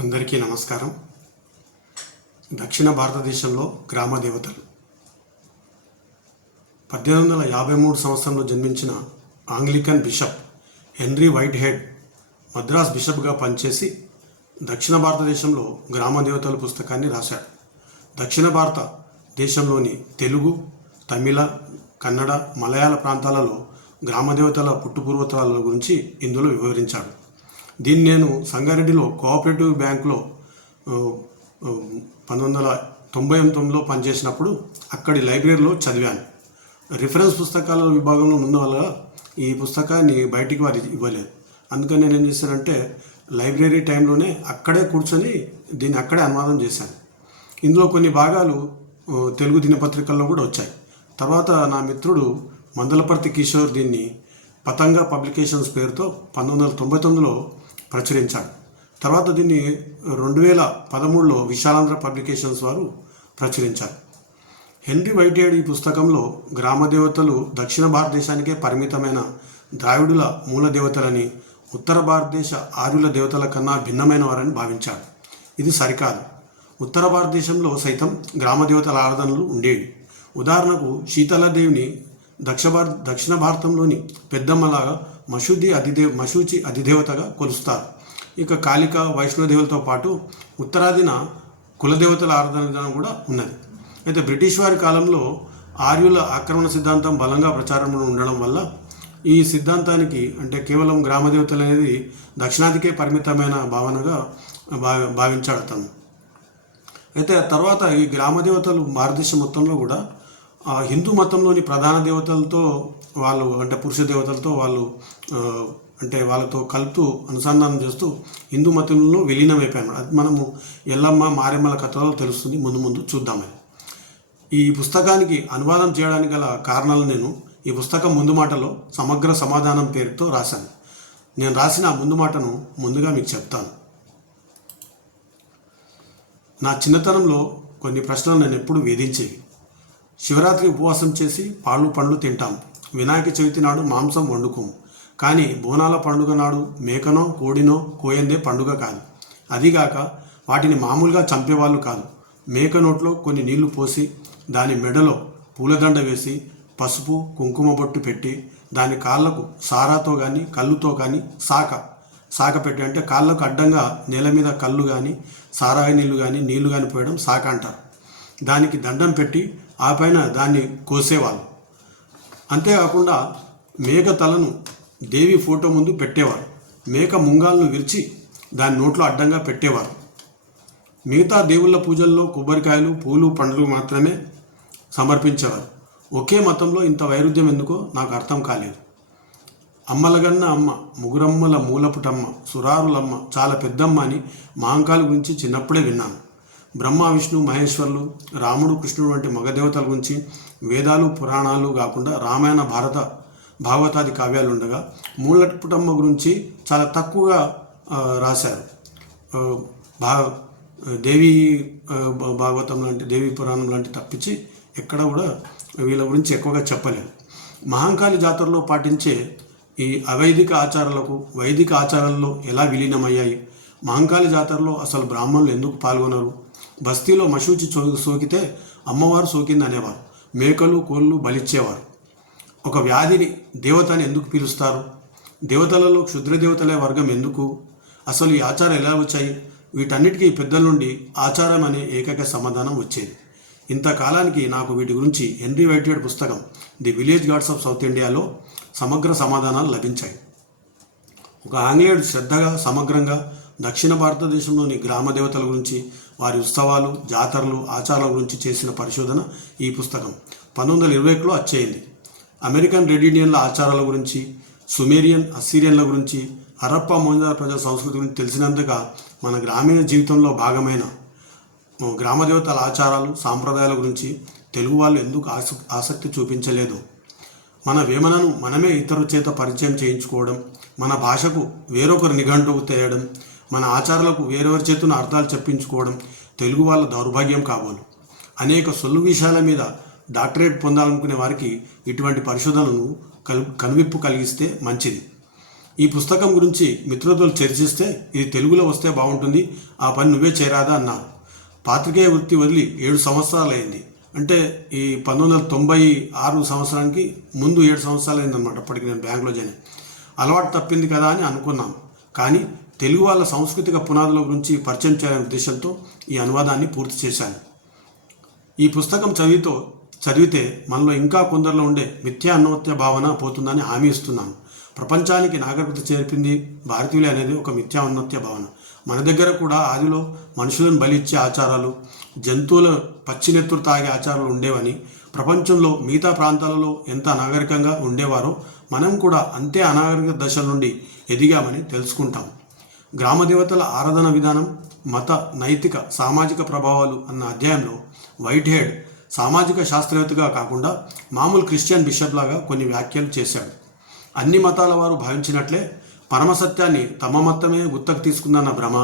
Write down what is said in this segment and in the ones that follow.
అందరికీ నమస్కారం. దక్షిణ భారతదేశంలో గ్రామ దేవతలు 1853 సంవత్సరంలో జన్మించిన Anglican bishop Henry Whitehead Madras బిషప్గా పనిచేసి దక్షిణ భారతదేశంలో గ్రామ దేవతల పుస్తకాన్ని రాశాడు. దక్షిణ భారతదేశంలోని తెలుగు, తమిళ, కన్నడ, మలయాళ ప్రాంతాలలో గ్రామ దేవతల పుట్టుపూర్వతల గురించి ఇందులో వివరించాడు. దీన్ని నేను సంగారెడ్డిలో కోఆపరేటివ్ బ్యాంకులో 1999లో పనిచేసినప్పుడు అక్కడి లైబ్రరీలో చదివాను. రిఫరెన్స్ పుస్తకాల విభాగంలో ఉన్న వల్ల ఈ పుస్తకాన్ని బయటికి వారి ఇవ్వలేదు. అందుకని నేను ఏం చేశానంటే లైబ్రరీ టైంలోనే అక్కడే కూర్చొని దీన్ని అక్కడే అనువాదం చేశాను. ఇందులో కొన్ని భాగాలు తెలుగు దినపత్రికల్లో కూడా వచ్చాయి. తర్వాత నా మిత్రుడు మందలపర్తి కిషోర్ దీన్ని పతంగా పబ్లికేషన్స్ పేరుతో 1999లో ప్రచురించాడు. తర్వాత దీన్ని 2013లో విశాలాంధ్ర పబ్లికేషన్స్ వారు ప్రచురించారు. హెన్రీ వైట్ హెడ్ ఈ పుస్తకంలో గ్రామ దేవతలు దక్షిణ భారతదేశానికే పరిమితమైన ద్రావిడుల మూల దేవతలని, ఉత్తర భారతదేశ ఆర్యుల దేవతల కన్నా భిన్నమైన వారని భావించాడు. ఇది సరికాదు. ఉత్తర భారతదేశంలో సైతం గ్రామ దేవతల ఆరాధనలు ఉండేవి. ఉదాహరణకు శీతలాదేవిని దక్షిణ భారతంలోని పెద్దమ్మలాగా మశూచి అధిదేవతగా కొలుస్తారు. ఇక కాళిక, వైష్ణోదేవులతో పాటు ఉత్తరాదిన కులదేవతల ఆరాధన విధానం కూడా ఉన్నది. అయితే బ్రిటిష్ వారి కాలంలో ఆర్యుల ఆక్రమణ సిద్ధాంతం బలంగా ప్రచారంలో ఉండడం వల్ల ఈ సిద్ధాంతానికి అంటే కేవలం గ్రామదేవతలు అనేది దక్షిణాదికే పరిమితమైన భావనగా భావించాడు అతను. అయితే తర్వాత ఈ గ్రామదేవతలు భారతదేశం మొత్తంలో కూడా హిందూ మతంలోని ప్రధాన దేవతలతో వాళ్ళు అంటే పురుష దేవతలతో వాళ్ళు అంటే వాళ్ళతో కలుపుతూ అనుసంధానం చేస్తూ హిందూ మతంలో విలీనమైపోయాను. అది మనము ఎల్లమ్మ, మారెమ్మల కథలో తెలుస్తుంది. ముందు చూద్దామని. ఈ పుస్తకానికి అనువాదం చేయడానికి గల కారణాలు నేను ఈ పుస్తకం ముందు మాటలో సమగ్ర సమాధానం పేరుతో రాశాను. నేను రాసిన ముందు మాటను ముందుగా మీకు చెప్తాను. నా చిన్నతనంలో కొన్ని ప్రశ్నలు నేను ఎప్పుడు వేధించేవి. శివరాత్రి ఉపవాసం చేసి పాలు పండ్లు తింటాం. వినాయక చవితి నాడు మాంసం వండుకోము. కానీ బోనాల పండుగ నాడు మేకనో కోడినో కోయందే పండుగ కాదు. అదిగాక వాటిని మామూలుగా చంపేవాళ్ళు కాదు. మేక నోట్లో కొన్ని నీళ్లు పోసి దాని మెడలో పూలదండ వేసి పసుపు కుంకుమ బొట్టు పెట్టి దాని కాళ్ళకు సారాతో కానీ కళ్ళుతో కానీ సాక పెట్టి అంటే కాళ్ళకు అడ్డంగా నేల మీద కళ్ళు కానీ సారాయి నీళ్లు కానీ పోయడం సాక అంటారు. దానికి దండం పెట్టి ఆ పైన దాన్ని కోసేవాళ్ళు. అంతేకాకుండా మేక తలను దేవి ఫోటో ముందు పెట్టేవారు. మేక ముంగాలను విరిచి దాని నోట్లో అడ్డంగా పెట్టేవారు. మిగతా దేవుళ్ళ పూజల్లో కొబ్బరికాయలు, పూలు, పండ్లు మాత్రమే సమర్పించేవారు. ఒకే మతంలో ఇంత వైరుధ్యం ఎందుకో నాకు అర్థం కాలేదు. అమ్మలగన్న అమ్మ, ముగురమ్మల మూలపుటమ్మ, సురారులమ్మ, చాలా పెద్దమ్మ అని మహంకాళి గురించి చిన్నప్పుడే విన్నాను. బ్రహ్మ, విష్ణు, మహేశ్వరులు, రాముడు, కృష్ణుడు వంటి మగదేవతల గురించి వేదాలు, పురాణాలు కాకుండా రామాయణ, భాగవతాది కావ్యాలు ఉండగా మూలపుటమ్మ గురించి చాలా తక్కువగా రాశారు. దేవి భాగవతం లాంటి, దేవి పురాణం లాంటి తప్పించి ఎక్కడ కూడా వీళ్ళ గురించి ఎక్కువగా చెప్పలేదు. మహంకాళి జాతరలో పాటించే ఈ అవైదిక ఆచారాలకు వైదిక ఆచారాల్లో ఎలా విలీనమయ్యాయి? మహంకాళి జాతరలో అసలు బ్రాహ్మణులు ఎందుకు పాల్గొనరు? బస్తీలో మశూచి సోకితే అమ్మవారు సోకింది అనేవారు. మేకలు, కోళ్ళు బలిచ్చేవారు. ఒక వ్యాధిని దేవతని ఎందుకు పిలుస్తారు? దేవతలలో క్షుద్రదేవతలే వర్గం ఎందుకు? అసలు ఈ ఆచారం ఎలా వచ్చాయి? వీటన్నిటికీ పెద్దల నుండి ఆచారం అనే ఏకైక సమాధానం వచ్చేది. ఇంతకాలానికి నాకు వీటి గురించి హెన్రీ వైట్ హెడ్ పుస్తకం the village God's of south ఇండియాలో సమగ్ర సమాధానాలు లభించాయి. ఒక ఆంగ్లేయుడు శ్రద్ధగా, సమగ్రంగా దక్షిణ భారతదేశంలోని గ్రామ దేవతల గురించి, వారి ఉత్సవాలు, జాతరలు, ఆచారాల గురించి చేసిన పరిశోధన ఈ పుస్తకం 1921లో వచ్చేయింది. అమెరికన్ రెడ్ ఇండియన్ల ఆచారాల గురించి, సుమేరియన్, అస్సీరియన్ల గురించి, హరప్పా, మొహంజదారో ప్రజల సంస్కృతి గురించి తెలిసినంతగా మన గ్రామీణ జీవితంలో భాగమైన గ్రామదేవతల ఆచారాలు, సాంప్రదాయాల గురించి తెలుగు వాళ్ళు ఎందుకు ఆసక్తి చూపించలేదు? మన వేమనను మనమే ఇతరుల చేత పరిచయం చేయించుకోవడం, మన భాషకు వేరొకరు నిఘంటువు తేయడం, మన ఆచారాలకు వేరెవరి చేతున అర్థాలు చెప్పించుకోవడం తెలుగు వాళ్ళ దౌర్భాగ్యం కాబోలు. అనేక సొల్లు విషయాల మీద డాక్టరేట్ పొందాలనుకునే వారికి ఇటువంటి పరిశోధనలను కనువిప్పు కలిగిస్తే మంచిది. ఈ పుస్తకం గురించి మిత్రులతో చర్చిస్తే ఇది తెలుగులో వస్తే బాగుంటుంది, ఆ పని నువ్వే చేరాదా అన్నారు. పాత్రికేయ వృత్తి వదిలి 7 సంవత్సరాలు అయింది. అంటే ఈ 1996 సంవత్సరానికి ముందు 7 సంవత్సరాలు అయిందనమాట. అప్పటికి నేను బ్యాంకులో జాయిన్. అలవాటు తప్పింది కదా అని అనుకున్నాను. కానీ తెలుగు వాళ్ళ సాంస్కృతిక పునాదుల గురించి పరిచయం చేయాలనే ఉద్దేశంతో ఈ అనువాదాన్ని పూర్తి చేశాను. ఈ పుస్తకం చదివితే మనలో ఇంకా కొందరిలో ఉండే మిథ్యా అన్నవత్య భావన పోతుందని హామీ ఇస్తున్నాను. ప్రపంచానికి నాగరికత చేర్పింది భారతీయులే అనేది ఒక మిథ్యా అన్నవత్య భావన. మన దగ్గర కూడా ఆదిలో మనుషులను బలి ఇచ్చే ఆచారాలు, జంతువుల పచ్చినెత్తురు తాగే ఆచారాలు ఉండేవని, ప్రపంచంలో మిగతా ప్రాంతాలలో ఎంత అనాగరికంగా ఉండేవారో మనం కూడా అంతే అనాగరిక దశ నుండి ఎదిగామని తెలుసుకుంటాం. గ్రామదేవతల ఆరాధన విధానం, మత, నైతిక, సామాజిక ప్రభావాలు అన్న అధ్యాయంలో వైట్ హెడ్ సామాజిక శాస్త్రవేత్తగా కాకుండా మామూలు క్రిస్టియన్ బిషప్ లాగా కొన్ని వ్యాఖ్యలు చేశాడు. అన్ని మతాల వారు భావించినట్లే పరమసత్యాన్ని తమ మతమే గుత్తకు తీసుకుందన్న భ్రమ,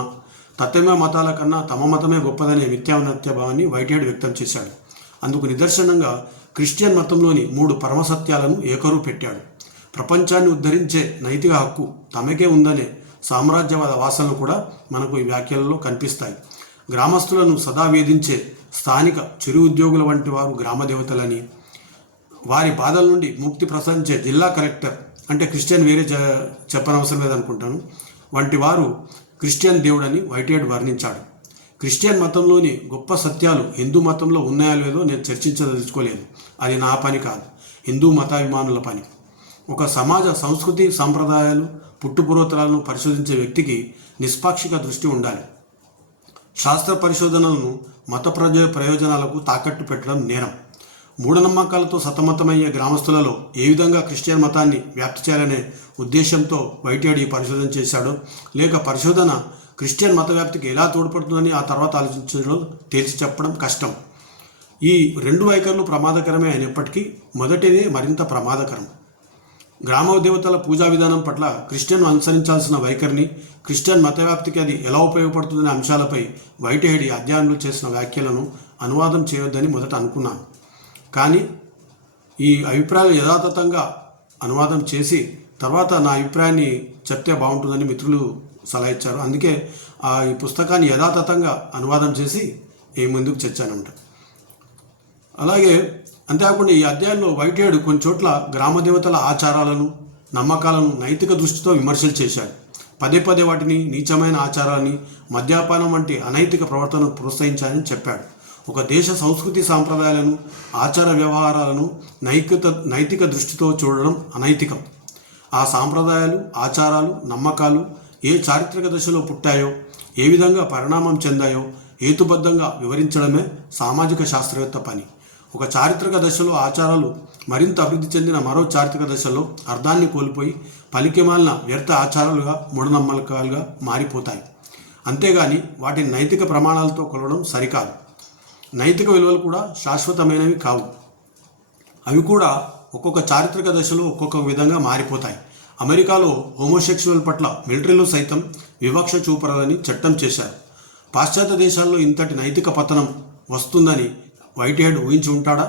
తత్వమే మతాల కన్నా తమ మతమే గొప్పదనే మిథ్యాన్నత్య భావాన్ని వైట్ హెడ్ వ్యక్తం చేశాడు. అందుకు నిదర్శనంగా క్రిస్టియన్ మతంలోని 3 పరమసత్యాలను ఏకరువు పెట్టాడు. ప్రపంచాన్ని ఉద్ధరించే నైతిక హక్కు తమకే ఉందనే సామ్రాజ్యవాద వాసనలు కూడా మనకు ఈ వ్యాఖ్యలలో కనిపిస్తాయి. గ్రామస్తులను సదా వేధించే స్థానిక చిరు ఉద్యోగుల వంటి వారు గ్రామదేవతలని, వారి బాధల నుండి ముక్తి ప్రసాదించే జిల్లా కలెక్టర్, అంటే క్రిస్టియన్ వేరే చెప్పనవసరం లేదనుకుంటాను, వంటి వారు క్రిస్టియన్ దేవుడని వైట్ హెడ్ వర్ణించాడు. క్రిస్టియన్ మతంలోని గొప్ప సత్యాలు హిందూ మతంలో ఉన్నాయో లేదో నేను చర్చించదలుచుకోలేదు. అది నా పని కాదు, హిందూ మతాభిమానుల పని. ఒక సమాజ సంస్కృతి, సంప్రదాయాలు, పుట్టుపూర్వోత్తరాలను పరిశోధించే వ్యక్తికి నిష్పాక్షిక దృష్టి ఉండాలి. శాస్త్ర పరిశోధనలను మత ప్రయోజనాలకు తాకట్టు పెట్టడం నేరం. మూఢనమ్మకాలతో సతమతమయ్యే గ్రామస్తులలో ఏ విధంగా క్రిస్టియన్ మతాన్ని వ్యాప్తి చేయాలనే ఉద్దేశంతో వైట్ హెడ్ ఈ పరిశోధన చేశాడో, లేక పరిశోధన క్రిస్టియన్ మత వ్యాప్తికి ఎలా తోడ్పడుతుందని ఆ తర్వాత ఆలోచించడంలో తేల్చి చెప్పడం కష్టం. ఈ 2 వైఖరులు ప్రమాదకరమే అయినప్పటికీ మొదటిదే మరింత ప్రమాదకరం. గ్రామ దేవతల పూజా విధానం పట్ల క్రిస్టియన్ అనుసరించాల్సిన వైఖరిని, క్రిస్టియన్ మత వ్యాప్తికి అది ఎలా ఉపయోగపడుతుందనే అంశాలపై వైట్ హెడ్ ఈ అధ్యయనంలో చేసిన వ్యాఖ్యలను అనువాదం చేయొద్దని మొదట అనుకున్నాను. కానీ ఈ అభిప్రాయాలు యథాతథంగా అనువాదం చేసి తర్వాత నా అభిప్రాయాన్ని చెప్తే బాగుంటుందని మిత్రులు సలహా ఇచ్చారు. అందుకే ఈ పుస్తకాన్ని యథాతథంగా అనువాదం చేసి ముందుకు తెచ్చానంట. అలాగే అంతేకాకుండా ఈ అధ్యాయంలో వైట్ హెడ్ కొన్ని చోట్ల గ్రామదేవతల ఆచారాలను, నమ్మకాలను నైతిక దృష్టితో విమర్శలు చేశాడు. పదే వాటిని నీచమైన ఆచారాలని, మద్యపానం వంటి అనైతిక ప్రవర్తనను ప్రోత్సహించాలని చెప్పాడు. ఒక దేశ సంస్కృతి సాంప్రదాయాలను, ఆచార వ్యవహారాలను నైతిక దృష్టితో చూడడం అనైతికం. ఆ సాంప్రదాయాలు, ఆచారాలు, నమ్మకాలు ఏ చారిత్రక దశలో పుట్టాయో, ఏ విధంగా పరిణామం చెందాయో హేతుబద్ధంగా వివరించడమే సామాజిక శాస్త్రవేత్త పని. ఒక చారిత్రక దశలో ఆచారాలు మరింత అభివృద్ధి చెందిన మరో చారిత్రక దశలో అర్థాన్ని కోల్పోయి పలికిమాలిన వ్యర్థ ఆచారాలుగా, మూఢనమ్మకాలుగా మారిపోతాయి. అంతేగాని వాటిని నైతిక ప్రమాణాలతో కొలవడం సరికాదు. నైతిక విలువలు కూడా శాశ్వతమైనవి కావు. అవి కూడా ఒక్కొక్క చారిత్రక దశలో ఒక్కొక్క విధంగా మారిపోతాయి. అమెరికాలో హోమోసెక్షువల్ పట్ల మిలిటరీలో సైతం వివక్ష చూపరాదని చట్టం చేశారు. పాశ్చాత్య దేశాల్లో ఇంతటి నైతిక పతనం వస్తుందని వైట్ హెడ్ ఊహించి ఉంటాడా?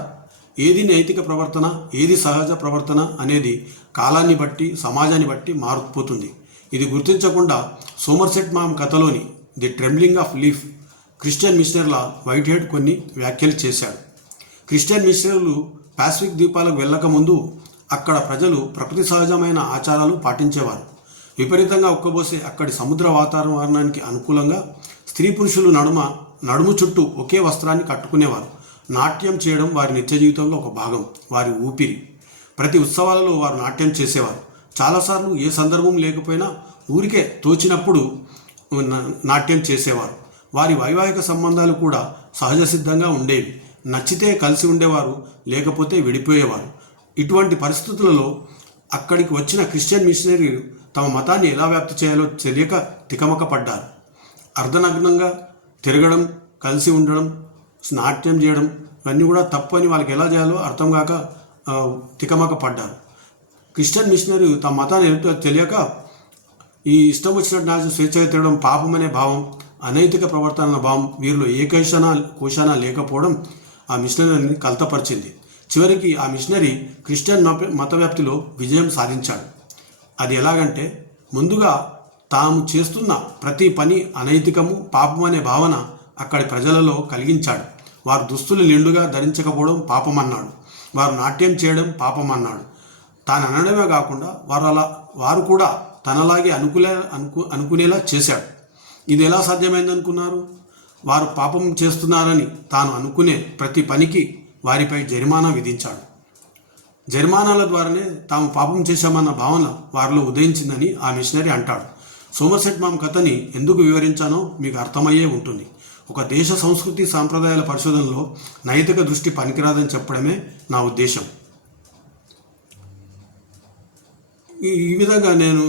ఏది నైతిక ప్రవర్తన, ఏది సహజ ప్రవర్తన అనేది కాలాన్ని బట్టి, సమాజాన్ని బట్టి మారిపోతుంది. ఇది గుర్తించకుండా సోమర్సెట్ మామ్ కథలోని the trembling of leaf Christian మిషనరీల వైట్ హెడ్ కొన్ని వ్యాఖ్యలు చేశాడు. క్రిస్టియన్ మిషనరీలు పాసిఫిక్ ద్వీపాలకు వెళ్ళకముందు అక్కడ ప్రజలు ప్రకృతి సహజమైన ఆచారాలు పాటించేవారు. విపరీతంగా ఉక్కబోసే అక్కడి సముద్ర వాతావరణానికి అనుకూలంగా స్త్రీ పురుషులు నడుము చుట్టూ ఒకే వస్త్రాన్ని కట్టుకునేవారు. నాట్యం చేయడం వారి నిత్య జీవితంలో ఒక భాగం, వారి ఊపిరి. ప్రతి ఉత్సవాలలో వారు నాట్యం చేసేవారు. చాలాసార్లు ఏ సందర్భం లేకపోయినా ఊరికే తోచినప్పుడు నాట్యం చేసేవారు. వారి వైవాహిక సంబంధాలు కూడా సహజ సిద్ధంగా ఉండేవి. నచ్చితే కలిసి ఉండేవారు, లేకపోతే విడిపోయేవారు. ఇటువంటి పరిస్థితులలో అక్కడికి వచ్చిన క్రిస్టియన్ మిషనరీలు తమ మతాన్ని ఎలా వ్యాప్తి చేయాలో తెలియక తికమక పడ్డారు. అర్ధనగ్నంగా తిరగడం, కలిసి ఉండడం, నాట్యం చేయడం ఇవన్నీ కూడా తప్పు అని వాళ్ళకి ఎలా చేయాలో అర్థం కాక తికమక పడ్డారు. క్రిస్టియన్ మిషనరీ తమ మతాన్ని తెలియక ఈ ఇష్టం వచ్చినట్టు నాచు స్వేచ్ఛగా తిరగడం పాపమనే భావం, అనైతిక ప్రవర్తన అన్న భావం వీరిలో ఏ కోశాన లేకపోవడం ఆ మిషనరీని కలతపరిచింది. చివరికి ఆ మిషనరీ క్రిస్టియన్ మత వ్యాప్తిలో విజయం సాధించాడు. అది ఎలాగంటే ముందుగా తాము చేస్తున్న ప్రతి పని అనైతికము, పాపం అనే భావన అక్కడి ప్రజలలో కలిగించాడు. వారు దుస్తులు నిండుగా ధరించకపోవడం పాపమన్నాడు. వారు నాట్యం చేయడం పాపమన్నాడు. తాను అనడమే కాకుండా వారు కూడా తనలాగే అనుకునేలా చేశాడు. ఇది ఎలా సాధ్యమైందనుకున్నారు? వారు పాపం చేస్తున్నారని తాను అనుకునే ప్రతి పనికి వారిపై జరిమానా విధించాడు. జరిమానాల ద్వారానే తాము పాపం చేశామన్న భావన వారిలో ఉదయించిందని ఆ మిషనరీ అంటాడు. సోమర్సెట్ మామ్ కథని ఎందుకు వివరించానో మీకు అర్థమయ్యే ఉంటుంది. ఒక దేశ సంస్కృతి సాంప్రదాయాల పరిశోధనలో నైతిక దృష్టి పనికిరాదని చెప్పడమే నా ఉద్దేశం. ఈ విధంగా నేను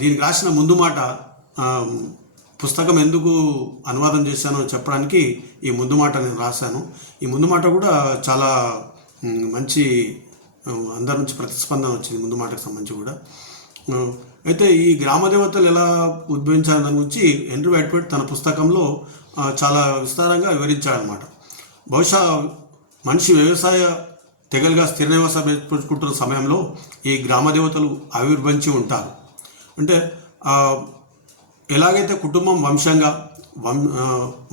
దీనికి రాసిన ముందు మాట, పుస్తకం ఎందుకు అనువాదం చేశానో చెప్పడానికి ఈ ముందు మాట నేను రాశాను. ఈ ముందు మాట కూడా చాలా మంచి అందరి నుంచి ప్రతిస్పందన వచ్చింది, ముందు మాటకు సంబంధించి కూడా. అయితే ఈ గ్రామ దేవతలు ఎలా ఉద్భవించాలని దాని గురించి హెన్రీ వైట్ఫీల్డ్ తన పుస్తకంలో చాలా విస్తారంగా వివరించాడనమాట. బహుశా మనిషి వ్యవసాయ తెగలుగా స్థిర నివాసం ఏర్పరచుకుంటున్న సమయంలో ఈ గ్రామ దేవతలు ఆవిర్భవించి ఉంటారు. అంటే ఎలాగైతే కుటుంబం వంశంగా,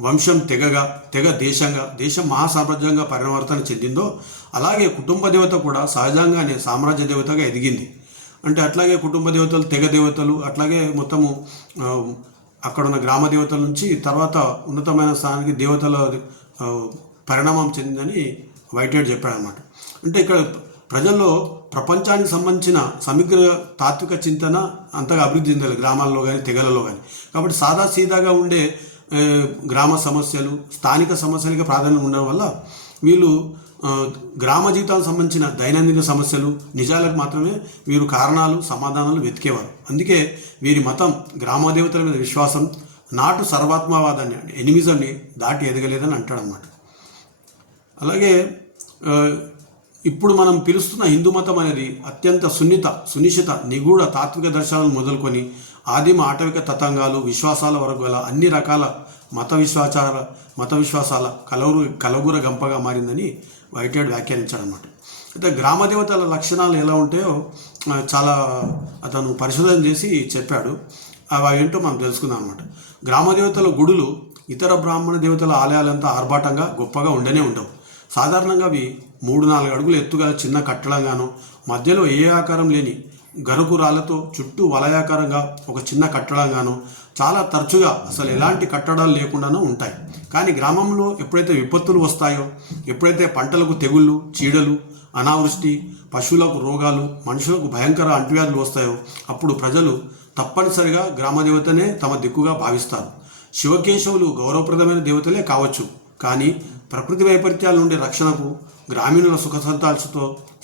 వంశం తెగగా, తెగ దేశంగా, దేశం మహాసామ్రాజ్యంగా పరివర్తన చెందిందో అలాగే కుటుంబ దేవత కూడా సహజంగానే సామ్రాజ్య దేవతగా ఎదిగింది. అంటే అట్లాగే కుటుంబ దేవతలు, తెగ దేవతలు, అట్లాగే మొత్తము అక్కడున్న గ్రామ దేవతల నుంచి తర్వాత ఉన్నతమైన స్థానానికి దేవతల పరిణామం చెందిందని వైట్హెడ్ చెప్పాడనమాట. అంటే ఇక్కడ ప్రజల్లో ప్రపంచానికి సంబంధించిన సమగ్ర తాత్విక చింతన అంతగా అభివృద్ధి చెందాలి గ్రామాల్లో కానీ తెగలలో కానీ. కాబట్టి సాదాసీదాగా ఉండే గ్రామ సమస్యలు, స్థానిక సమస్యలకి ప్రాధాన్యం ఉండడం వల్ల వీళ్ళు గ్రామ జీవితానికి సంబంధించిన దైనందిన సమస్యలు, నిజాలకు మాత్రమే వీరు కారణాలు, సమాధానాలు వెతికేవారు. అందుకే వీరి మతం గ్రామ దేవతల మీద విశ్వాసం, నాటు సర్వాత్మవాదాన్ని, ఎనిమిజంని దాటి ఎదగలేదని అంటాడనమాట. అలాగే ఇప్పుడు మనం పిలుస్తున్న హిందూ మతం అనేది అత్యంత సునిశ్చిత నిగూఢ తాత్విక దర్శనాలను మొదలుకొని ఆదిమ ఆటవిక తతంగాలు, విశ్వాసాల వరకు గల అన్ని రకాల మత విశ్వాసాల కలగుర గంపగా మారిందని వైట్హెడ్ వ్యాఖ్యానించాడనమాట. అయితే గ్రామ దేవతల లక్షణాలు ఎలా ఉంటాయో చాలా అతను పరిశోధన చేసి చెప్పాడు. అవి ఏంటో మనం తెలుసుకుందాం అనమాట. గ్రామ దేవతల గుడులు ఇతర బ్రాహ్మణ దేవతల ఆలయాలంతా ఆర్భాటంగా గొప్పగా ఉండవు. సాధారణంగా అవి 3-4 అడుగుల ఎత్తుగా చిన్న కట్టడంగాను, మధ్యలో ఏ ఆకారం లేని గరుకు రాళ్లతో చుట్టూ వలయాకారంగా ఒక చిన్న కట్టడంగాను, చాలా తరచుగా అసలు ఎలాంటి కట్టడాలు లేకుండానూ ఉంటాయి. కానీ గ్రామంలో ఎప్పుడైతే విపత్తులు వస్తాయో, ఎప్పుడైతే పంటలకు తెగుళ్ళు, చీడలు, అనావృష్టి, పశువులకు రోగాలు, మనుషులకు భయంకర అంటువ్యాధులు వస్తాయో అప్పుడు ప్రజలు తప్పనిసరిగా గ్రామదేవతనే తమ దిక్కుగా భావిస్తారు. శివకేశవులు గౌరవప్రదమైన దేవతలే కావచ్చు, కానీ ప్రకృతి వైపరీత్యాల నుండి రక్షణకు గ్రామీణుల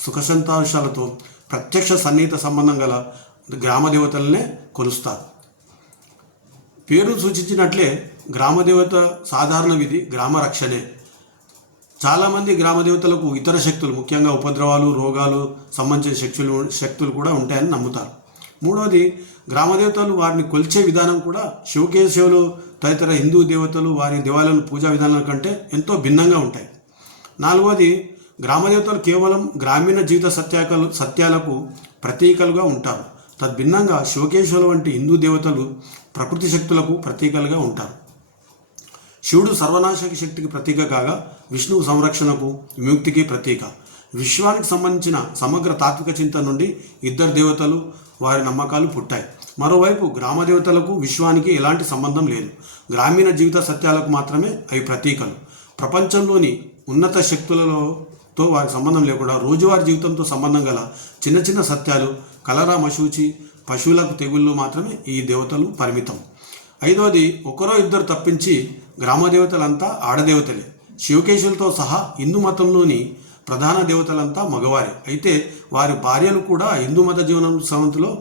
సుఖ సంతోషాలతో ప్రత్యక్ష సన్నిహిత సంబంధం గల గ్రామదేవతలనే కొలుస్తారు. పేరు సూచించినట్లే గ్రామదేవత సాధారణ విధి గ్రామ రక్షణే. చాలామంది గ్రామదేవతలకు ఇతర శక్తులు, ముఖ్యంగా ఉపద్రవాలు, రోగాలు సంబంధించిన శక్తులు కూడా ఉంటాయని నమ్ముతారు. మూడవది, గ్రామదేవతలు వారిని కొలిచే విధానం కూడా శివకేశవులు తదితర హిందూ దేవతలు వారి దేవాలయాల పూజా విధానాల కంటే ఎంతో భిన్నంగా ఉంటాయి. నాలుగవది, గ్రామదేవతలు కేవలం గ్రామీణ జీవిత సత్యాలకు ప్రతీకలుగా ఉంటారు. తద్భిన్నంగా శివకేశవుల వంటి హిందూ దేవతలు ప్రకృతి శక్తులకు ప్రతీకలుగా ఉంటారు. శివుడు సర్వనాశక శక్తికి ప్రతీక కాగా విష్ణువు సంరక్షణకు, విముక్తికి ప్రతీక. విశ్వానికి సంబంధించిన సమగ్ర తాత్విక చింతన నుండి ఇద్దరు దేవతలు, వారి నమ్మకాలు పుట్టాయి. మరోవైపు గ్రామదేవతలకు విశ్వానికి ఎలాంటి సంబంధం లేదు. గ్రామీణ జీవిత సత్యాలకు మాత్రమే అవి ప్రతీకలు. ప్రపంచంలోని ఉన్నత శక్తులతో వారికి సంబంధం లేకుండా రోజువారీ జీవితంతో సంబంధం గల చిన్న చిన్న సత్యాలు, కలరా మశూచి, పశువులకు తెగుళ్ళు మాత్రమే ఈ దేవతలు పరిమితం. ఐదవది, ఒకరో ఇద్దరు తప్పించి గ్రామదేవతలంతా ఆడదేవతలే. శివకేశులతో సహా హిందూ మతంలోని ప్రధాన దేవతలంతా మగవారే. అయితే వారి భార్యలు కూడా హిందూ మత జీవనం సమంతిలో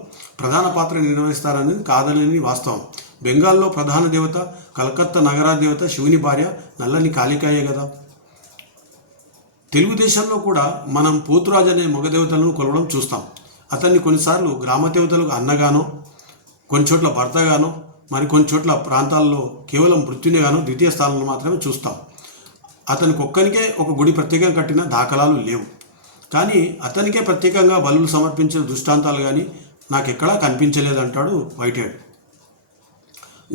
ప్రధాన పాత్ర నిర్వహిస్తారనేది కాదలేని వాస్తవం. బెంగాల్లో ప్రధాన దేవత, కలకత్తా నగరాదేవత శివుని భార్య నల్లని కాళికాయే కదా. తెలుగుదేశంలో కూడా మనం పోతురాజు అనే మగదేవతలను కొలవడం చూస్తాం. అతన్ని కొన్నిసార్లు గ్రామ దేవతలకు అన్నగానో, కొన్ని చోట్ల భర్తగానో, మరి కొన్ని చోట్ల ప్రాంతాల్లో కేవలం మృత్యునిగానో ద్వితీయ స్థానంలో మాత్రమే చూస్తాం. అతనికి ఒక్కరికే ఒక గుడి ప్రత్యేకంగా కట్టిన దాఖలాలు లేవు. కానీ అతనికే ప్రత్యేకంగా బలులు సమర్పించిన దృష్టాంతాలు కానీ నాకు ఎక్కడా కనిపించలేదు అంటాడు వైట్ హెడ్.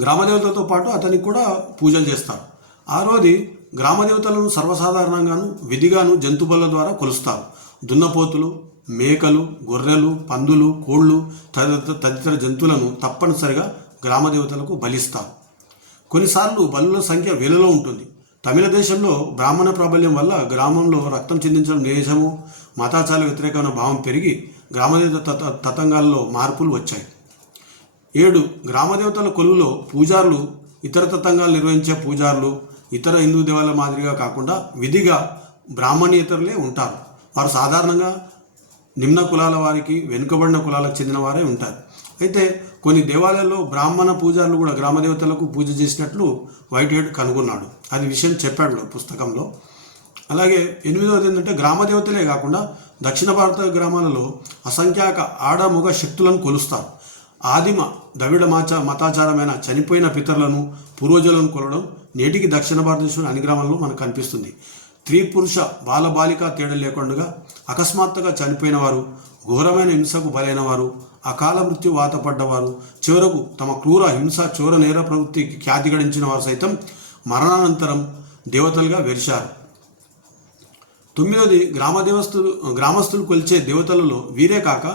గ్రామదేవతలతో పాటు అతనికి కూడా పూజలు చేస్తారు. ఆరోది గ్రామదేవతలను సర్వసాధారణంగాను విధిగాను జంతుబల ద్వారా కొలుస్తారు. దున్నపోతులు, మేకలు, గొర్రెలు, పందులు, కోళ్ళు తదితర జంతువులను తప్పనిసరిగా గ్రామదేవతలకు బలిస్తారు. కొన్నిసార్లు బలుల సంఖ్య వేలలో ఉంటుంది. తమిళ దేశంలో బ్రాహ్మణ ప్రాబల్యం వల్ల గ్రామంలో రక్తం చిందించడం దేశము మతాచార వ్యతిరేకమైన భావం పెరిగి గ్రామదేవత తతంగాల్లో మార్పులు వచ్చాయి. 7 గ్రామదేవతల కొలువులో పూజారులు ఇతర తతంగాలు నిర్వహించే పూజారులు ఇతర హిందూ దేవాలయాల మాదిరిగా కాకుండా విధిగా బ్రాహ్మణేతరులే ఉంటారు. వారు సాధారణంగా నిమ్న కులాల వారికి, వెనుకబడిన కులాలకు చెందిన వారే ఉంటారు. అయితే కొన్ని దేవాలయాల్లో బ్రాహ్మణ పూజారులు కూడా గ్రామదేవతలకు పూజ చేసినట్లు వైట్ హెడ్ కనుగొన్నాడు. అది విషయం చెప్పాడు పుస్తకంలో. అలాగే 8వది ఏంటంటే గ్రామదేవతలే కాకుండా దక్షిణ భారత గ్రామాలలో అసంఖ్యాక ఆడ మగ శక్తులను కొలుస్తారు. ఆదిమ ద్రవిడ మతాచారమైన చనిపోయిన పితరులను, పూర్వజులను కొలవడం నేటికి దక్షిణ భారతదేశంలో అన్ని గ్రామాల్లో మనకు కనిపిస్తుంది. స్త్రీ పురుష బాలబాలిక తేడా లేకుండా అకస్మాత్తుగా చనిపోయిన వారు, ఘోరమైన హింసకు బలైన వారు, అకాల మృత్యు వాత పడ్డవారు, చివరకు తమ క్రూర హింస చోర నేర ప్రవృత్తికి ఖ్యాతి గడించిన వారు సైతం మరణానంతరం దేవతలుగా వెలిశారు. 9వది గ్రామస్తులు కొలిచే దేవతలలో వీరే కాక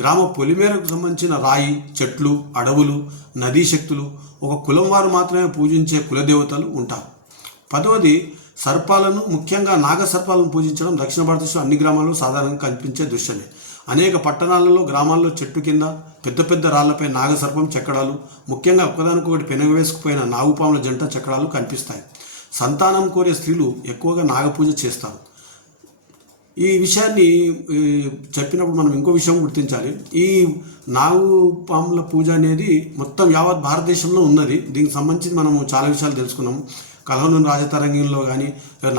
గ్రామ పొలిమేరకు సంబంధించిన రాయి, చెట్లు, అడవులు, నదీ శక్తులు, ఒక కులం వారు మాత్రమే పూజించే కులదేవతలు ఉంటారు. 10వది సర్పాలను, ముఖ్యంగా నాగసర్పాలను పూజించడం దక్షిణ భారతదేశంలో అన్ని గ్రామాల్లో సాధారణంగా కనిపించే దృశ్యమే. అనేక పట్టణాలలో, గ్రామాల్లో చెట్టు కింద పెద్ద పెద్ద రాళ్లపై నాగసర్పం చెక్కడాలు, ముఖ్యంగా ఒకదానికొకటి పెనగవేసుకుపోయిన నాగుపాముల జంట చెక్కడాలు కనిపిస్తాయి. సంతానం కోరే స్త్రీలు ఎక్కువగా నాగపూజ చేస్తారు. ఈ విషయాన్ని చెప్పినప్పుడు మనం ఇంకో విషయం గుర్తించాలి. ఈ నాగుపాముల పూజ అనేది మొత్తం యావత్ భారతదేశంలో ఉన్నది. దీనికి సంబంధించి మనము చాలా విషయాలు తెలుసుకున్నాము. కల్హనూరు రాజతరంగంలో కానీ,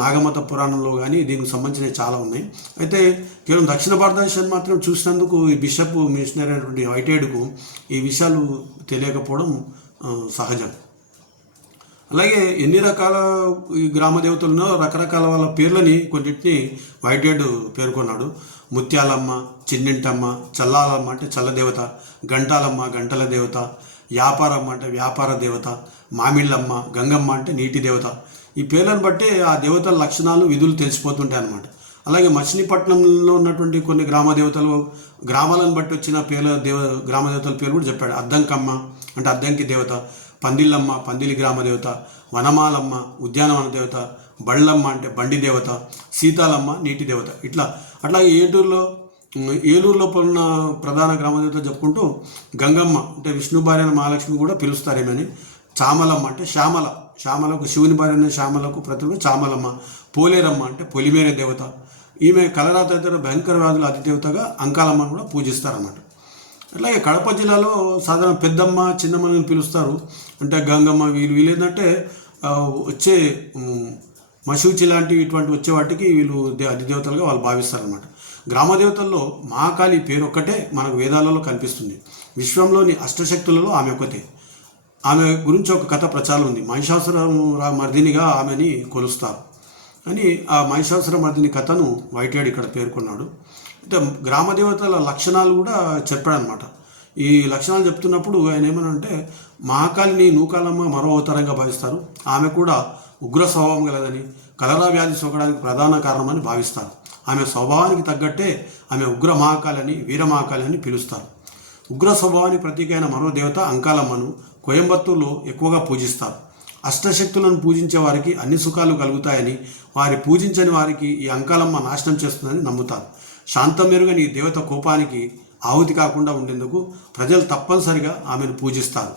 నాగమత పురాణంలో కానీ దీనికి సంబంధించినవి చాలా ఉన్నాయి. అయితే కేవలం దక్షిణ భారతదేశాన్ని మాత్రం చూసినందుకు ఈ బిషప్ మిషనరీ అయినటువంటి వైట్ హెడ్కు ఈ విషయాలు తెలియకపోవడం సహజం. అలాగే ఎన్ని రకాల ఈ గ్రామ దేవతలున్నో రకరకాల వాళ్ళ పేర్లని కొన్నింటిని వైట్ హెడ్ పేర్కొన్నాడు. ముత్యాలమ్మ, చిన్నింటమ్మ, చల్లాలమ్మ అంటే చల్లదేవత, గంటాలమ్మ గంటల దేవత, వ్యాపారమ్మ అంటే వ్యాపార దేవత, మామిళ్ళమ్మ, గంగమ్మ అంటే నీటి దేవత. ఈ పేర్లను బట్టి ఆ దేవతల లక్షణాలు, విధులు తెలిసిపోతుంటాయి అన్నమాట. అలాగే మచిలీపట్నంలో ఉన్నటువంటి కొన్ని గ్రామ దేవతలు, గ్రామాలను బట్టి వచ్చిన గ్రామ దేవతల పేరు కూడా చెప్పాడు. అద్దంకమ్మ అంటే అద్దంకి దేవత, పందిళ్ళమ్మ పందిలి గ్రామ దేవత, వనమాలమ్మ ఉద్యానవన దేవత, బళ్ళమ్మ అంటే బండి దేవత, సీతాలమ్మ నీటి దేవత. అట్లాగే ఏలూరులో ఉన్న ప్రధాన గ్రామదేవత చెప్పుకుంటూ గంగమ్మ అంటే విష్ణు భార్య మహాలక్ష్మి కూడా పిలుస్తారేమని, చామలమ్మ అంటే శ్యామలకు శివుని భార్య శ్యామలకు ప్రతిభ చామలమ్మ, పోలేరమ్మ అంటే పొలిమేర దేవత, ఈమె కలరా తదితర భయంకర వ్యాధుల అధిదేవతగా అంకాలమ్మను కూడా పూజిస్తారన్నమాట. అట్లాగే కడప జిల్లాలో సాధారణ పెద్దమ్మ చిన్నమ్మని పిలుస్తారు. అంటే గంగమ్మ వీళ్ళు ఏంటంటే వచ్చే మశూచి లాంటి ఇటువంటి వచ్చే వాటికి వీళ్ళు అధిదేవతలుగా వాళ్ళు భావిస్తారన్నమాట. గ్రామదేవతల్లో మహాకాళి పేరు ఒక్కటే మనకు వేదాలలో కనిపిస్తుంది. విశ్వంలోని అష్టశక్తులలో ఆమె ఒకతే. ఆమె గురించి ఒక కథ ప్రచారం ఉంది. మహిషాసుర మర్దినిగా ఆమెని కొలుస్తారు అని ఆ మహిషాసుర మర్దిని కథను వైట్ హెడ్ ఇక్కడ పేర్కొన్నాడు. అంటే గ్రామదేవతల లక్షణాలు కూడా చెప్పాడనమాట. ఈ లక్షణాలు చెప్తున్నప్పుడు ఆయన ఏమనంటే మహాకాళిని నూకాలమ్మ మరో అవతారంగా భావిస్తారు. ఆమె కూడా ఉగ్ర స్వభావం గలదని, కలరా వ్యాధి సోకడానికి ప్రధాన కారణమని భావిస్తారు. ఆమె స్వభావానికి తగ్గట్టే ఆమె ఉగ్ర మహాకాళి అని, వీర మహాకాళి అని పిలుస్తారు. ఉగ్ర స్వభావానికి ప్రతీక అయిన మరో దేవత అంకాలమ్మను కోయంబత్తూరులో ఎక్కువగా పూజిస్తారు. అష్టశక్తులను పూజించే వారికి అన్ని సుఖాలు కలుగుతాయని, వారి పూజించని వారికి ఈ అంకాలమ్మ నాశనం చేస్తుందని నమ్ముతారు. శాంతమెరుగని ఈ దేవత కోపానికి ఆహుతి కాకుండా ఉండేందుకు ప్రజలు తప్పనిసరిగా ఆమెను పూజిస్తారు.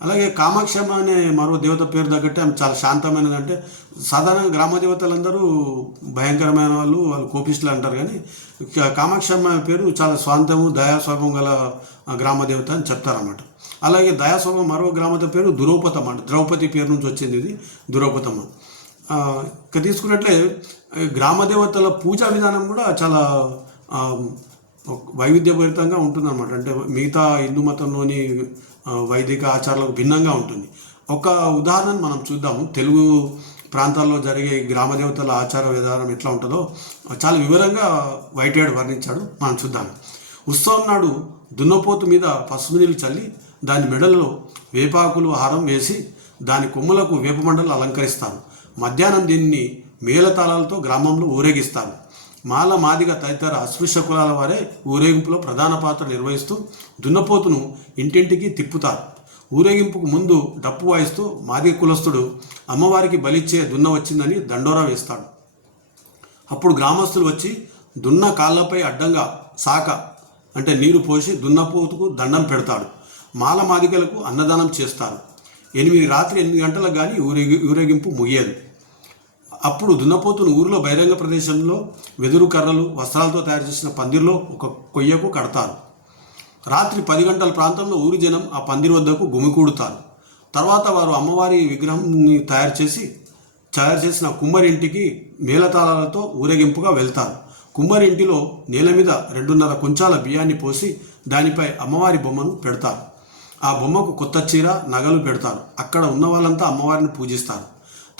అలాగే కామాక్షమ్మ అనే మరో దేవత పేరు తగ్గట్టే ఆమె చాలా శాంతమైనది. అంటే సాధారణంగా గ్రామ దేవతలందరూ భయంకరమైన వాళ్ళు కోపిస్తులు అంటారు, కానీ కామాక్షమ్మ పేరు చాలా స్వాంతము దయాస్వభావం గల గ్రామ దేవత అని చెప్తారన్నమాట. అలాగే దయాస్వభావం మరో గ్రామత పేరు దురౌపతమ్మ, అంటే ద్రౌపది పేరు నుంచి వచ్చింది ఇది దురౌపతమ్మ. ఇక తీసుకున్నట్లే గ్రామదేవతల పూజా విధానం కూడా చాలా వైవిధ్యభరితంగా ఉంటుందన్నమాట. అంటే మిగతా హిందూ మతంలోని వైదిక ఆచారాలకు భిన్నంగా ఉంటుంది. ఒక ఉదాహరణను మనం చూద్దాము. తెలుగు ప్రాంతాల్లో జరిగే గ్రామదేవతల ఆచార విధానం ఎట్లా ఉంటుందో చాలా వివరంగా వైట్ హెడ్ వర్ణించాడు. మనం చూద్దాం. ఉత్సవం నాడు దున్నపోతు మీద పసుపు నీళ్ళు చల్లి దాని మెడలో వేపాకులు హారం వేసి దాని కొమ్ములకు వేపమండలు అలంకరిస్తారు. మధ్యాహ్నం దీన్ని మేళతాళాలతో గ్రామంలో ఊరేగిస్తారు. మాల, మాదిగ తదితర అస్పృశ్య కులాల వారే ఊరేగింపులో ప్రధాన పాత్ర నిర్వహిస్తూ దున్నపోతును ఇంటింటికి తిప్పుతారు. ఊరేగింపుకు ముందు డప్పు వాయిస్తూ మాదిగ కులస్తుడు అమ్మవారికి బలిచ్చే దున్న వచ్చిందని దండోరా వేస్తాడు. అప్పుడు గ్రామస్తులు వచ్చి దున్న కాళ్ళపై అడ్డంగా సాక అంటే నీరు పోసి దున్నపోతుకు దండం పెడతాడు. మాల మాదిగలకు అన్నదానం చేస్తారు. రాత్రి 8 గంటలకు కానీ ఊరేగింపు ముగియదు. అప్పుడు దున్నపోతును ఊరిలో బహిరంగ ప్రదేశంలో వెదురు కర్రలు, వస్త్రాలతో తయారు చేసిన పందిరిలో ఒక కొయ్యకు కడతారు. రాత్రి 10 గంటల ప్రాంతంలో ఊరి జనం ఆ పందిరి వద్దకు గుమికూడుతారు. తర్వాత వారు అమ్మవారి విగ్రహాన్ని తయారు చేసిన కుమ్మరింటికి మేళతాళాలతో ఊరేగింపుగా వెళ్తారు. కుమ్మరింటిలో నేల మీద 2.5 కుంచాల బియ్యాన్ని పోసి దానిపై అమ్మవారి బొమ్మను పెడతారు. ఆ బొమ్మకు కొత్త చీర, నగలు పెడతారు. అక్కడ ఉన్న వాళ్ళంతా అమ్మవారిని పూజిస్తారు.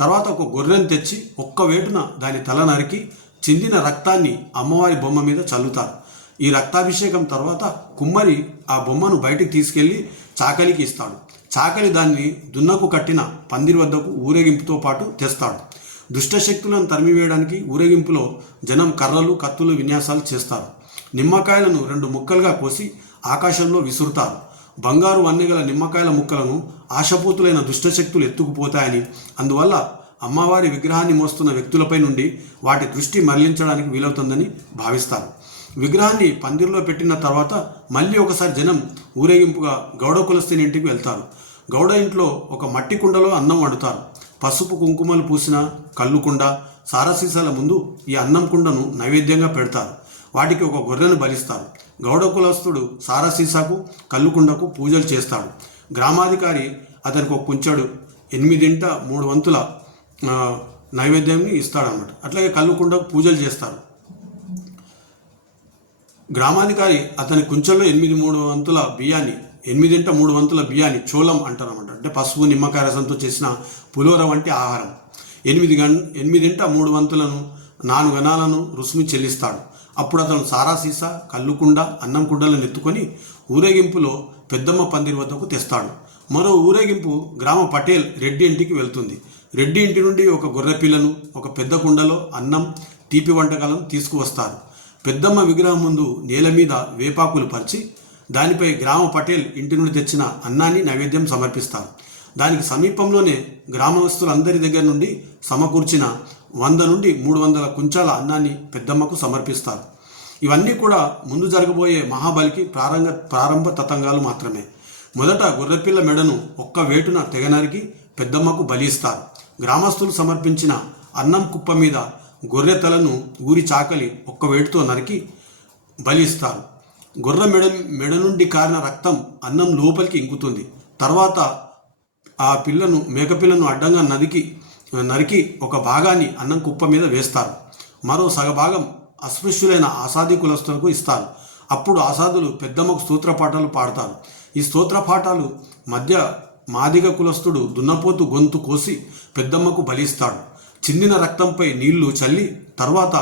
తర్వాత ఒక గొర్రెను తెచ్చి ఒక్క వేటున దాని తల నరికి చిందిన రక్తాన్ని అమ్మవారి బొమ్మ మీద చల్లుతారు. ఈ రక్తాభిషేకం తర్వాత కుమ్మరి ఆ బొమ్మను బయటికి తీసుకెళ్లి చాకలికి ఇస్తాడు. చాకలి దాన్ని దున్నకు కట్టిన పందిరి వద్దకు ఊరేగింపుతో పాటు తెస్తాడు. దుష్టశక్తులను తరిమివేయడానికి ఊరేగింపులో జనం కర్రలు, కత్తులు విన్యాసాలు చేస్తారు. నిమ్మకాయలను 2 ముక్కలుగా కోసి ఆకాశంలో విసురుతారు. బంగారు వన్నెగల నిమ్మకాయల ముక్కలను ఆశపూతులైన దుష్టశక్తులు ఎత్తుకుపోతాయని, అందువల్ల అమ్మవారి విగ్రహాన్ని మోస్తున్న వ్యక్తులపై నుండి వాటి దృష్టి మరలించడానికి వీలవుతుందని భావిస్తారు. విగ్రహాన్ని పందిరిలో పెట్టిన తర్వాత మళ్ళీ ఒకసారి జనం ఊరేగింపుగా గౌడ కులస్తుని ఇంటికి వెళ్తారు. గౌడ ఇంట్లో ఒక మట్టి కుండలో అన్నం వండుతారు. పసుపు కుంకుమలు పూసిన కల్లుకుండ, సారసీసాల ముందు ఈ అన్నం కుండను నైవేద్యంగా పెడతారు. వాటికి ఒక గొర్రెను బలిస్తారు. గౌడ కులస్తుడు సారసీసాకు, కల్లుకుండకు పూజలు చేస్తాడు. గ్రామాధికారి అతనికి ఒక కుంచెడు 8 వంతుల నైవేద్యాన్ని ఇస్తాడన్నమాట. అట్లాగే కల్లుకుండకు పూజలు చేస్తారు. గ్రామాధికారి అతని కుంచెల్లో 8 వంతుల బియ్యాన్ని 8 వంతుల బియ్యాన్ని చోళం అంటారు అన్నమాట. అంటే పసుపు, నిమ్మకాయ రసంతో చేసిన పులిహోర వంటి ఆహారం. 8 వంతులను 4 గణాలను రుసుమి చెల్లిస్తాడు. అప్పుడు అతను సారాసీసా, కల్లుకుండ, అన్నం కుండలను ఎత్తుకొని ఊరేగింపులో పెద్దమ్మ పందిరి వద్దకు తెస్తాడు. మరో ఊరేగింపు గ్రామ పటేల్ రెడ్డి ఇంటికి వెళ్తుంది. రెడ్డి ఇంటి నుండి ఒక గొర్రె పిల్లను, ఒక పెద్ద కుండలో అన్నం, తీపి వంటకాలను తీసుకువస్తారు. పెద్దమ్మ విగ్రహం ముందు నేల మీద వేపాకులు పరిచి దానిపై గ్రామ పటేల్ ఇంటి నుండి తెచ్చిన అన్నాన్ని నైవేద్యం సమర్పిస్తారు. దానికి సమీపంలోనే గ్రామస్తులందరి దగ్గర నుండి సమకూర్చిన 100 నుండి 300 కుంచాల అన్నాన్ని పెద్దమ్మకు సమర్పిస్తారు. ఇవన్నీ కూడా ముందు జరగబోయే మహాబలికి ప్రారంభ తతంగాలు మాత్రమే. మొదట గొర్రెపిల్ల మెడను ఒక్క వేటున తెగనరికి పెద్దమ్మకు బలిస్తారు. గ్రామస్తులు సమర్పించిన అన్నం కుప్ప మీద గొర్రె తలను ఊరి చాకలి ఒక్క వేటుతో నరికి బలిస్తారు. గొర్రె మెడ నుండి కారిన రక్తం అన్నం లోపలికి ఇంకుతుంది. తర్వాత ఆ మేకపిల్లను అడ్డంగా నరికి ఒక భాగాన్ని అన్నం కుప్ప మీద వేస్తారు. మరో సగభాగం అస్పృశ్యులైన ఆసాది కులస్తులకు ఇస్తారు. అప్పుడు ఆసాదులు పెద్దమ్మకు స్తోత్రపాఠాలు పాడతారు. ఈ స్తోత్రపాఠాలు మధ్య మాదిగ కులస్తుడు దున్నపోతు గొంతు కోసి పెద్దమ్మకు బలిస్తాడు. చిందిన రక్తంపై నీళ్లు చల్లి తర్వాత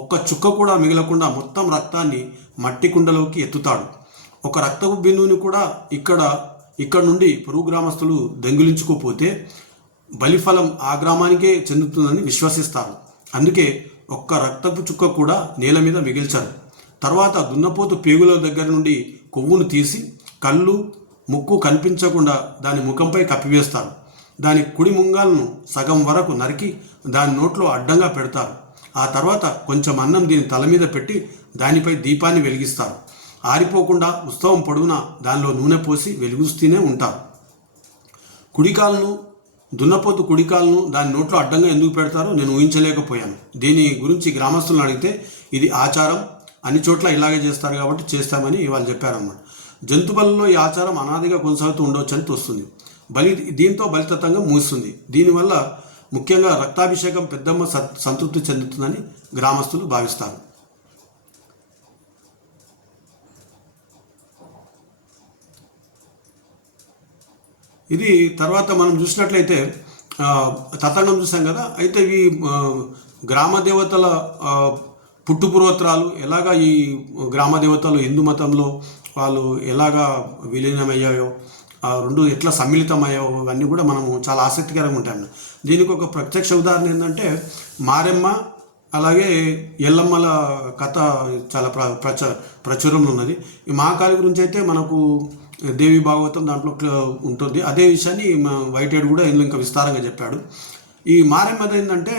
ఒక్క చుక్క కూడా మిగలకుండా మొత్తం రక్తాన్ని మట్టి కుండలోకి ఎత్తుతాడు. ఒక రక్తపు బిందువుని కూడా ఇక్కడ నుండి పొరుగు గ్రామస్తులు దొంగిలించుకోపోతే బలిఫలం ఆ గ్రామానికే చెందుతుందని విశ్వసిస్తారు. అందుకే ఒక్క రక్తపు చుక్క కూడా నేల మీద మిగిల్చారు. తర్వాత దున్నపోతు పేగుల దగ్గర నుండి కొవ్వును తీసి కళ్ళు, ముక్కు కనిపించకుండా దాని ముఖంపై కప్పివేస్తారు. దాని కుడి ముంగాలను సగం వరకు నరికి దాని నోట్లో అడ్డంగా పెడతారు. ఆ తర్వాత కొంచెం అన్నం దీని తల మీద పెట్టి దానిపై దీపాన్ని వెలిగిస్తారు. ఆరిపోకుండా ఉత్సవం పొడవునా దానిలో నూనె పోసి వెలిగిస్తూనే ఉంటారు. దున్నపోతు కుడికాలను దాని నోట్లో అడ్డంగా ఎందుకు పెడతారో నేను ఊహించలేకపోయాను. దీని గురించి గ్రామస్తులను అడిగితే ఇది ఆచారం, అన్ని చోట్ల ఇలాగే చేస్తారు కాబట్టి చేస్తామని వాళ్ళు చెప్పారన్నమాట. జంతు బలుల్లో ఈ ఆచారం అనాదిగా కొనసాగుతూ ఉండవచ్చని తోస్తుంది. దీంతో బలితత్వంగా ముగుస్తుంది. దీనివల్ల ముఖ్యంగా రక్తాభిషేకం పెద్దమ్మ సంతృప్తి చెందుతుందని గ్రామస్తులు భావిస్తారు. ఇది తర్వాత మనం చూసినట్లయితే తతంగం చూసాం కదా. అయితే ఇవి గ్రామ దేవతల పుట్టుపూర్వోత్తరాలు ఎలాగా ఈ గ్రామ దేవతలు హిందూ మతంలో వాళ్ళు ఎలాగా విలీనమయ్యాయో, ఆ రెండు ఎట్లా సమ్మిళితమయ్యాయో ఇవన్నీ కూడా మనము చాలా ఆసక్తికరంగా ఉంటాయి. దీనికి ఒక ప్రత్యక్ష ఉదాహరణ ఏంటంటే మారెమ్మ అలాగే ఎల్లమ్మల కథ చాలా ప్రచురంలో ఉన్నది. ఈ మహాకాళి గురించి అయితే మనకు దేవి భాగవతం దాంట్లో ఉంటుంది. అదే విషయాన్ని వైటెడ్ కూడా ఇందులో ఇంకా విస్తారంగా చెప్పాడు. ఈ మారెమ్మది ఏంటంటే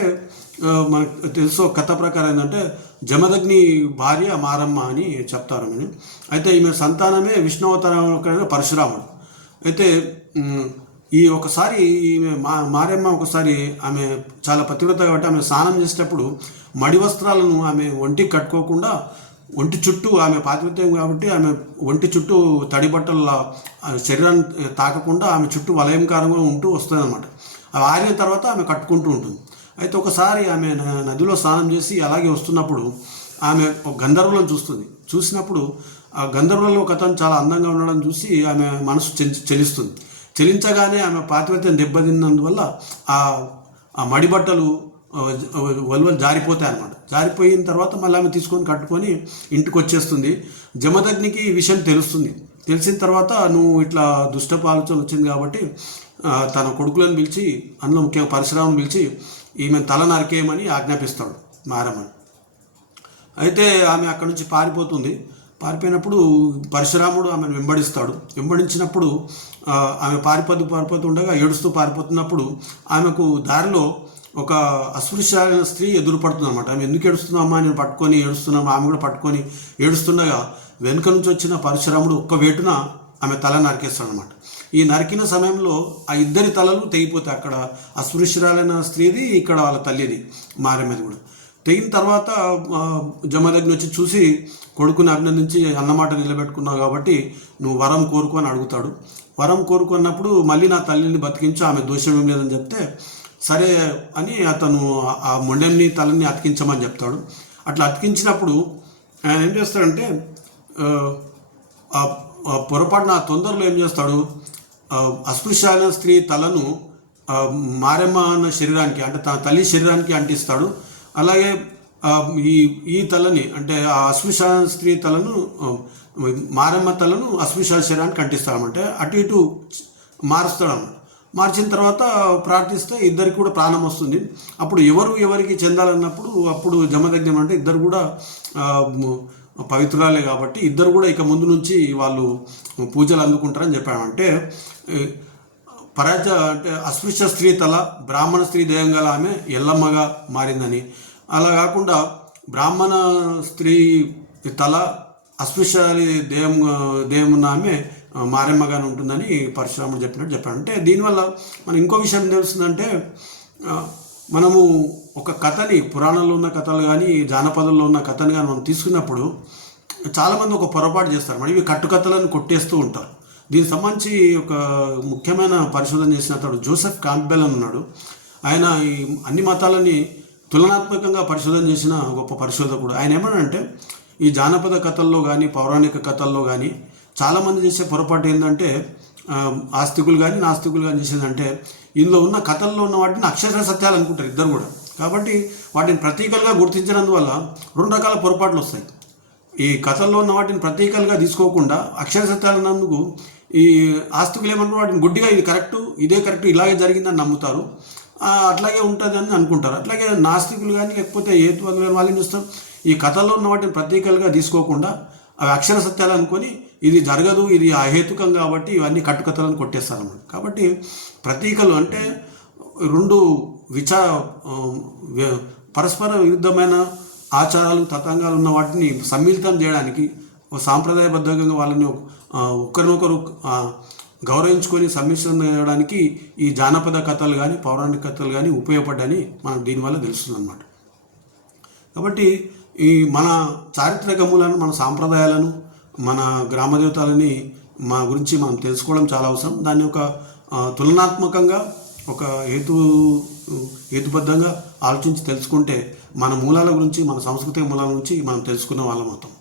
మనకు తెలుసు కథ ప్రకారం ఏంటంటే జమదగ్ని భార్య మారమ్మ అని చెప్తారు నేను. అయితే ఈమె సంతానమే విష్ణువతారం పరశురాముడు. అయితే ఈ ఒకసారి ఈమె మారమ్మ ఒకసారి ఆమె చాలా పతివ్రత కాబట్టి ఆమె స్నానం చేసేటప్పుడు మడి వస్త్రాలను ఆమె ఒంటికి కట్టుకోకుండా ఒంటి చుట్టూ ఆమె పాతివ్రత్యం కాబట్టి ఆమె ఒంటి చుట్టూ తడి బట్టల శరీరాన్ని తాకకుండా ఆమె చుట్టూ వలయంకారంగా ఉంటూ వస్తుంది అనమాట. అవి ఆరిన తర్వాత ఆమె కట్టుకుంటూ ఉంటుంది. అయితే ఒకసారి ఆమె నదిలో స్నానం చేసి అలాగే వస్తున్నప్పుడు ఆమె ఒక గంధర్వులను చూస్తుంది. చూసినప్పుడు ఆ గంధర్వులలో ఒక అతను చాలా అందంగా ఉండడం చూసి ఆమె మనసు చెలిస్తుంది. చెలించగానే ఆమె పాతివ్రత్యం దెబ్బతిన్నందువల్ల ఆ మడి బట్టలు వలువలు జారిపోతాయి అన్నమాట. జారిపోయిన తర్వాత మళ్ళీ ఆమె తీసుకొని కట్టుకొని ఇంటికి వచ్చేస్తుంది. జమదగ్నికి ఈ విషయం తెలుస్తుంది. తెలిసిన తర్వాత నువ్వు ఇట్లా దుష్టపు ఆలోచన వచ్చింది కాబట్టి తన కొడుకులను పిలిచి, అందులో ముఖ్యంగా పరశురాముని పిలిచి ఈమె తల నరికేయమని ఆజ్ఞాపిస్తాడు మారమ్మని. అయితే ఆమె అక్కడి నుంచి పారిపోతుంది. పారిపోయినప్పుడు పరశురాముడు ఆమెను వెంబడిస్తాడు. వెంబడించినప్పుడు ఆమె పారిపోతుండగా ఏడుస్తూ పారిపోతున్నప్పుడు ఆమెకు దారిలో ఒక అస్పృశ్యమైన స్త్రీ ఎదురుపడుతుంది అనమాట. ఆమె ఎందుకు ఏడుస్తున్నామా, నేను పట్టుకొని ఏడుస్తున్నామా, ఆమె కూడా పట్టుకొని ఏడుస్తుండగా వెనుక నుంచి వచ్చిన పరశురాముడు ఒక్క వేటున ఆమె తల నరికేస్తాడు అనమాట. ఈ నరికిన సమయంలో ఆ ఇద్దరి తలలు తెగిపోతాయి. అక్కడ అస్పృశ్యురాలైన స్త్రీది, ఇక్కడ వాళ్ళ తల్లిది మారమ్మది కూడా. తెగిన తర్వాత జమదగ్ని వచ్చి చూసి కొడుకుని అభినందించి అన్నమాట నిలబెట్టుకున్నావు కాబట్టి నువ్వు వరం కోరుకో అని అడుగుతాడు. వరం కోరుకున్నప్పుడు మళ్ళీ నా తల్లిని బతికించి ఆమె దోషం ఏం లేదని చెప్తే సరే అని అతను ఆ మొండెంని తలని అతికించమని చెప్తాడు. అట్లా అతికించినప్పుడు ఆయన ఏం చేస్తాడంటే పొరపాటున తొందరలో ఏం చేస్తాడు, అస్పృశ్యాల స్త్రీ తలను మారెమ్మ అన్న శరీరానికి అంటే తన తల్లి శరీరానికి అంటిస్తాడు. అలాగే ఈ తలని అంటే ఆ అస్పృశ్యాల స్త్రీ తలను మారెమ్మ తలను అస్పృశ్యాల శరీరానికి అంటిస్తాడమంటే అటు ఇటు మారుస్తాడన్నమాట. మార్చిన తర్వాత ప్రార్థిస్తే ఇద్దరికి కూడా ప్రాణం వస్తుంది. అప్పుడు ఎవరికి చెందాలన్నప్పుడు అప్పుడు జమదగ్నం అంటే ఇద్దరు కూడా పవిత్రురాలే కాబట్టి ఇద్దరు కూడా ఇక ముందు నుంచి వాళ్ళు పూజలు అందుకుంటారని చెప్పాడు. అంటే అంటే అస్పృశ్య స్త్రీ తల బ్రాహ్మణ స్త్రీ దేయం గల ఆమె ఎల్లమ్మగా మారిందని, అలా కాకుండా బ్రాహ్మణ స్త్రీ తల అస్పృశ్యాలి దేయమున్న ఆమె మారెమ్మగానే ఉంటుందని పరశురాముడు చెప్పాడు. అంటే దీనివల్ల మనం ఇంకో విషయం తెలుస్తుందంటే మనము ఒక కథని పురాణంలో ఉన్న కథలు కానీ జానపదంలో ఉన్న కథని కానీ మనం తీసుకున్నప్పుడు చాలామంది ఒక పొరపాటు చేస్తారు. మరి ఇవి కట్టుకథలను కొట్టేస్తూ ఉంటారు. దీనికి సంబంధించి ఒక ముఖ్యమైన పరిశోధన చేసిన అతడు జోసెఫ్ కాంపెల్ అని ఉన్నాడు. ఆయన ఈ అన్ని మతాలని తులనాత్మకంగా పరిశోధన చేసిన గొప్ప పరిశోధకుడు. ఆయన ఏమనంటే ఈ జానపద కథల్లో కానీ పౌరాణిక కథల్లో కానీ చాలామంది చేసే పొరపాటు ఏంటంటే ఆస్తికులు కానీ నాస్తికులు కానీ చేసేదంటే ఇందులో ఉన్న కథల్లో ఉన్న వాటిని అక్షర సత్యాలు అనుకుంటారు ఇద్దరు కూడా. కాబట్టి వాటిని ప్రతీకలుగా గుర్తించినందువల్ల రెండు రకాల పొరపాట్లు వస్తాయి. ఈ కథల్లో ఉన్న వాటిని ప్రతీకలుగా తీసుకోకుండా అక్షర సత్యాలు అన్నందుకు ఈ ఆస్తికులు ఏమంటారు, వాటిని గుడ్డిగా ఇది కరెక్టు, ఇదే కరెక్టు, ఇలాగే జరిగిందని నమ్ముతారు, అట్లాగే ఉంటుంది అని అనుకుంటారు. అట్లాగే నాస్తికులు కానీ లేకపోతే వాళ్ళని చూస్తారు, ఈ కథల్లో ఉన్న వాటిని ప్రతీకలుగా తీసుకోకుండా అవి అక్షర సత్యాలు అనుకొని ఇది జరగదు, ఇది అహేతుకం కాబట్టి ఇవన్నీ కట్టుకథలను కొట్టేస్తారన్నమాట. కాబట్టి ప్రతీకలు అంటే రెండు పరస్పర విరుద్ధమైన ఆచారాలు తతంగాలు ఉన్న వాటిని సమ్మిళితం చేయడానికి సాంప్రదాయబద్ధంగా వాళ్ళని ఒకరినొకరు గౌరవించుకొని సమ్మిశ్రం చేయడానికి ఈ జానపద కథలు కానీ పౌరాణిక కథలు కానీ ఉపయోగపడ్డాయని మనం దీనివల్ల తెలుస్తుంది అన్నమాట. కాబట్టి ఈ మన చారిత్రక మూలాలను, మన సాంప్రదాయాలను, మన గ్రామదేవతలని మా గురించి మనం తెలుసుకోవడం చాలా అవసరం. దాన్ని ఒక తులనాత్మకంగా ఒక హేతుబద్ధంగా ఆలోచించి తెలుసుకుంటే మన మూలాల గురించి, మన సాంస్కృతిక మూలాల గురించి మనం తెలుసుకున్న వాళ్ళం అవుతాం.